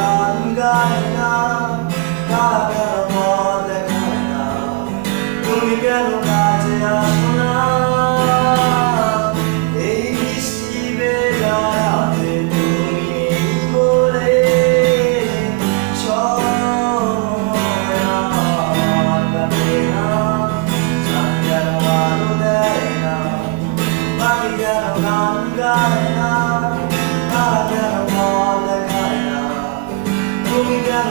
গান গায় না, তারা কেন পথ দেখায় না, তুমি কেন কাছে আসো না? এই বৃষ্টি বেলাতে তুমি নেই বলে সময় আমার কাটে না। চাঁদ কেন আলো দেয় না, পাখি কেন গান গায় না, তারা কেন পথ দেখায় না, তুমি কেন